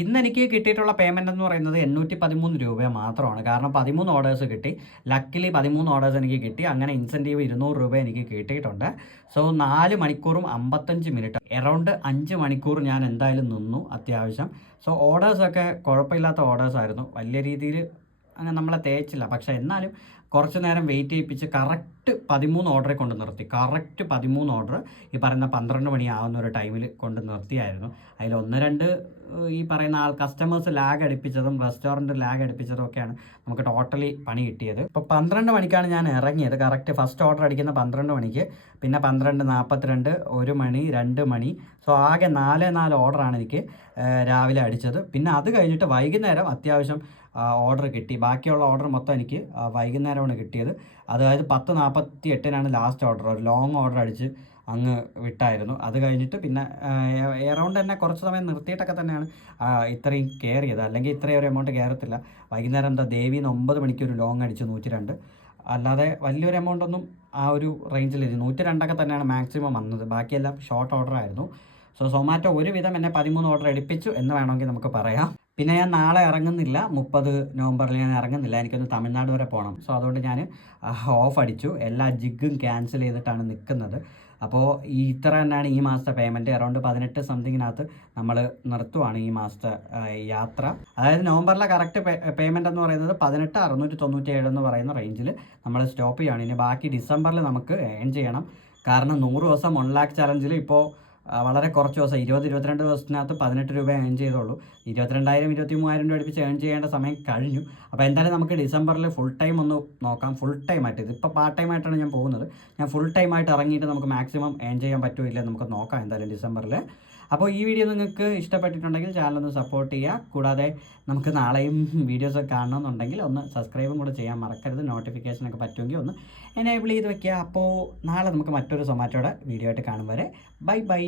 ഇന്നെനിക്ക് കിട്ടിയിട്ടുള്ള പേയ്മെൻ്റ് എന്ന് പറയുന്നത് 813 രൂപ മാത്രമാണ്. കാരണം 13 ഓർഡേഴ്സ് കിട്ടി. ലക്കിലി 13 ഓർഡേഴ്സ് എനിക്ക് കിട്ടി. അങ്ങനെ ഇൻസെൻറ്റീവ് 200 രൂപ എനിക്ക് കിട്ടിയിട്ടുണ്ട്. സോ 4 മണിക്കൂറും 55 മിനിറ്റ്, എറൗണ്ട് 5 മണിക്കൂർ ഞാൻ എന്തായാലും നിന്നു അത്യാവശ്യം. സോ ഓർഡേഴ്സൊക്കെ കുഴപ്പമില്ലാത്ത ഓർഡേഴ്സായിരുന്നു. വലിയ രീതിയിൽ അങ്ങനെ നമ്മളെ തേച്ചില്ല. പക്ഷേ എന്നാലും കുറച്ച് നേരം വെയിറ്റ് ചെയ്യിപ്പിച്ച് കറക്റ്റ് 13 ഓർഡറെ കൊണ്ട് നിർത്തി. കറക്റ്റ് 13 ഓർഡർ ഈ പറയുന്ന 12 മണിയാവുന്ന ഒരു ടൈമിൽ കൊണ്ട് നിർത്തിയായിരുന്നു. അതിൽ 1-2 ഈ പറയുന്ന കസ്റ്റമേഴ്സ് ലാഗ് അടിപ്പിച്ചതും റെസ്റ്റോറൻറ്റ് ലാഗ് അടിപ്പിച്ചതും ഒക്കെയാണ് നമുക്ക് ടോട്ടലി പണി കിട്ടിയത്. ഇപ്പോൾ 12 മണിക്കാണ് ഞാൻ ഇറങ്ങിയത്. കറക്റ്റ് ഫസ്റ്റ് ഓർഡർ അടിക്കുന്ന 12 മണിക്ക്, പിന്നെ 12:42, 1 മണി, 2 മണി. സോ ആകെ 4 ഓർഡറാണ് എനിക്ക് രാവിലെ അടിച്ചത്. പിന്നെ അത് കഴിഞ്ഞിട്ട് വൈകുന്നേരം അത്യാവശ്യം ഓർഡർ കിട്ടി. ബാക്കിയുള്ള ഓർഡർ മൊത്തം എനിക്ക് വൈകുന്നേരമാണ് കിട്ടിയത്. അതായത് 10:48 ലാസ്റ്റ് ഓർഡർ, ഒരു ലോങ് ഓർഡർ അടിച്ച് അങ്ങ് വിട്ടായിരുന്നു. അത് കഴിഞ്ഞിട്ട് പിന്നെ എറൗണ്ട് തന്നെ കുറച്ച് സമയം നിർത്തിയിട്ടൊക്കെ തന്നെയാണ് ഇത്രയും കയറിയത്. അല്ലെങ്കിൽ ഇത്രയും ഒരു എമൗണ്ട് കയറത്തില്ല. വൈകുന്നേരം എന്താ ദേവിന്ന് 9 മണിക്ക് ഒരു ലോങ് അടിച്ച് 102. അല്ലാതെ വലിയൊരു എമൗണ്ട് ഒന്നും ആ ഒരു റേഞ്ചിലില്ല. 102 തന്നെയാണ് മാക്സിമം വന്നത്. ബാക്കിയെല്ലാം ഷോർട്ട് ഓർഡർ ആയിരുന്നു. സോ സൊമാറ്റോ ഒരുവിധം എന്നെ 13 ഓർഡർ എടുപ്പിച്ചു എന്ന് വേണമെങ്കിൽ നമുക്ക് പറയാം. പിന്നെ ഞാൻ നാളെ ഇറങ്ങുന്നില്ല. 30 നവംബറിൽ ഞാൻ ഇറങ്ങുന്നില്ല. എനിക്കൊന്ന് തമിഴ്നാട് വരെ പോകണം. സോ അതുകൊണ്ട് ഞാൻ ഓഫ് അടിച്ചു. എല്ലാ ജിഗും ക്യാൻസൽ ചെയ്തിട്ടാണ് നിൽക്കുന്നത്. അപ്പോൾ ഇത്ര തന്നെയാണ് ഈ മാസത്തെ പേയ്മെൻറ്റ്. അറൗണ്ട് 18 സംതിങ്ങിനകത്ത് നമ്മൾ നിർത്തുവാണ് ഈ മാസത്തെ യാത്ര. അതായത് നവംബറിലെ കറക്റ്റ് പേയ്മെൻറ്റ് എന്ന് പറയുന്നത് 18,697 എന്ന് പറയുന്ന റേഞ്ചിൽ നമ്മൾ സ്റ്റോപ്പ് ചെയ്യുകയാണ്. ഇനി ബാക്കി ഡിസംബറിൽ നമുക്ക് ഏൺ ചെയ്യണം. കാരണം 100 ദിവസം 1 ലാക്ക് ചലഞ്ചിൽ ഇപ്പോൾ വളരെ കുറച്ച് ദിവസം 22 ദിവസത്തിനകത്ത് 18 രൂപ ഏൺ ചെയ്തോളൂ. 22,000 23,000 രൂപ അടുപ്പിച്ച് ഏൺ ചെയ്യേണ്ട സമയം കഴിഞ്ഞു. അപ്പോൾ എന്തായാലും നമുക്ക് ഡിസംബറിൽ ഫുൾ ടൈം ഒന്ന് നോക്കാം. ഫുൾ ടൈം ആയിട്ട്, ഇതിപ്പോൾ പാർട്ട് ടൈം ആയിട്ടാണ് ഞാൻ പോകുന്നത്. ഞാൻ ഫുൾ ടൈം ആയിട്ട് ഇറങ്ങിയിട്ട് നമുക്ക് മാക്സിമം ഏൺ ചെയ്യാൻ പറ്റുമോ ഇല്ല നമുക്ക് നോക്കാം എന്തായാലും ഡിസംബറിൽ. അപ്പോൾ ഈ വീഡിയോ നിങ്ങൾക്ക് ഇഷ്ടപ്പെട്ടിട്ടുണ്ടെങ്കിൽ ചാനലൊന്ന് സപ്പോർട്ട് ചെയ്യുക. കൂടാതെ നമുക്ക് നാളെയും വീഡിയോസൊക്കെ കാണണമെന്നുണ്ടെങ്കിൽ ഒന്ന് സബ്സ്ക്രൈബും കൂടെ ചെയ്യാൻ മറക്കരുത്. നോട്ടിഫിക്കേഷനൊക്കെ പറ്റുമെങ്കിൽ ഒന്ന് എനേബിൾ ചെയ്ത് വെക്കുക. അപ്പോൾ നാളെ നമുക്ക് മറ്റൊരു സൊമാറ്റോയുടെ വീഡിയോ ആയിട്ട് കാണും വരെ ബൈ ബൈ.